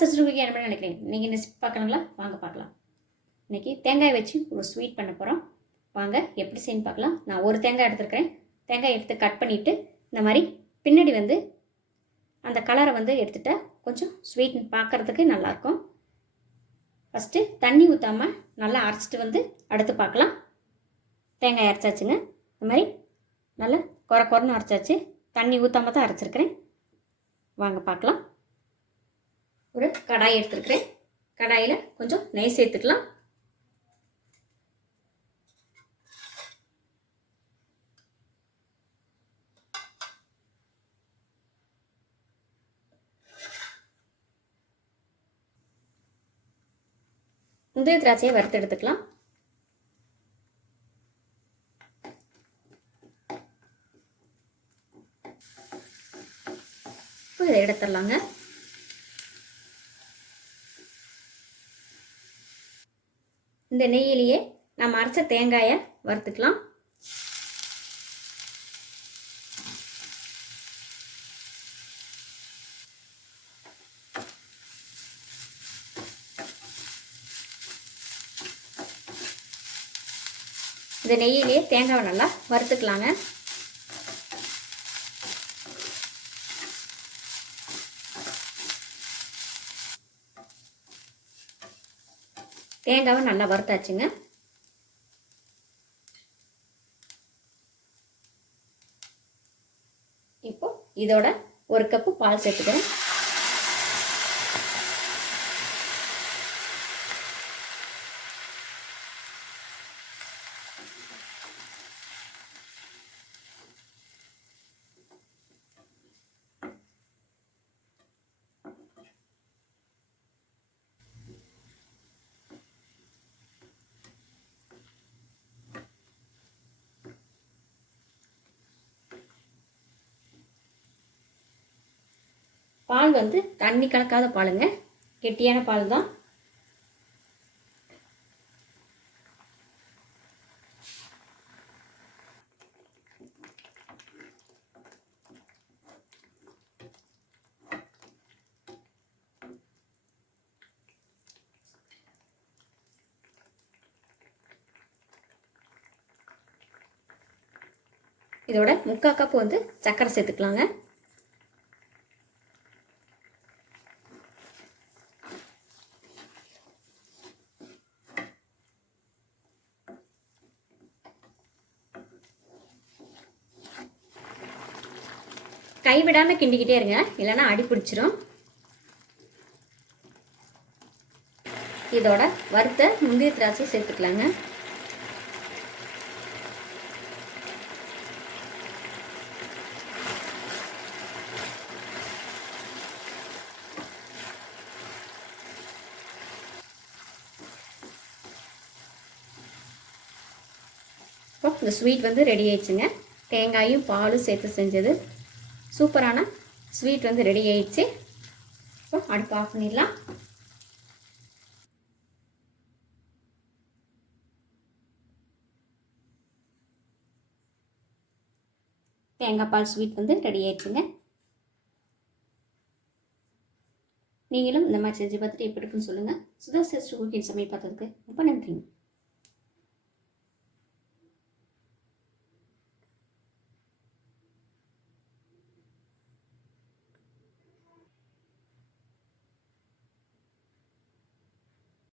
சிஸ்டருக்கு என்ன பண்ண நினைக்கிறேன். இன்றைக்கி என்ன பார்க்கணுங்களா? வாங்க பார்க்கலாம். இன்றைக்கி தேங்காய் வச்சு ஒரு ஸ்வீட் பண்ண போகிறோம். வாங்க எப்படி செய்யணும் பார்க்கலாம். நான் ஒரு தேங்காய் எடுத்துருக்கிறேன். தேங்காய் எடுத்து கட் பண்ணிவிட்டு இந்த மாதிரி பின்னாடி வந்து அந்த கலரை வந்து எடுத்துட்டா கொஞ்சம் ஸ்வீட் பார்க்குறதுக்கு நல்லாயிருக்கும். ஃபஸ்ட்டு தண்ணி ஊற்றாமல் நல்லா அரைச்சிட்டு வந்து அடுத்து பார்க்கலாம். தேங்காய் அரைச்சாச்சுங்க. இந்த மாதிரி நல்லா குறைன்னு அரைச்சாச்சு. தண்ணி ஊற்றாமல் தான் அரைச்சிருக்கிறேன். வாங்க பார்க்கலாம். ஒரு கடாய் எடுத்துருக்கிறேன். கடாயில் கொஞ்சம் நெய் சேர்த்துக்கலாம். முந்திரி திராட்சையை வறுத்து எடுத்துக்கலாம். இப்போ இதை எடுத்துடலாங்க. இந்த நெய்யிலேயே நம்ம அரைச்ச தேங்காயை வறுத்துக்கலாம். இந்த நெய்யிலேயே தேங்காவை நல்லா வறுத்துக்கலாங்க. தேங்காவை நல்லா வறுத்தாச்சுங்க. இப்போ இதோட ஒரு கப்பு பால் சேர்த்துக்கிறேன். பால் வந்து தண்ணி கலக்காத பாலுங்க, கெட்டியான பால் தான். இதோட 3/4 கப் வந்து சர்க்கரை சேர்த்துக்கலாங்க. கைவிடாமல் கிண்டிக்கிட்டே இருங்க, இல்லைன்னா அடி பிடிச்சிரும். இதோட வறுத்த முந்திரி திராட்சை சேர்த்துக்கலாங்க. இப்போ இந்த ஸ்வீட் வந்து ரெடி ஆயிடுச்சுங்க. தேங்காயும் பாலும் சேர்த்து செஞ்சது சூப்பரான ஸ்வீட் வந்து ரெடி ஆயிடுச்சு. இப்போ அடுப்பு ஆஃப் பண்ணிடலாம். தேங்காய் பால் ஸ்வீட் வந்து ரெடி ஆயிடுச்சுங்க. நீங்களும் இந்த மாதிரி செஞ்சு பார்த்துட்டு எப்படி இருக்குன்னு சொல்லுங்கள். சுதா சிஸ்டர் குக்கிங் சமையல் பார்த்ததுக்கு ரொம்ப நன்றிங்க.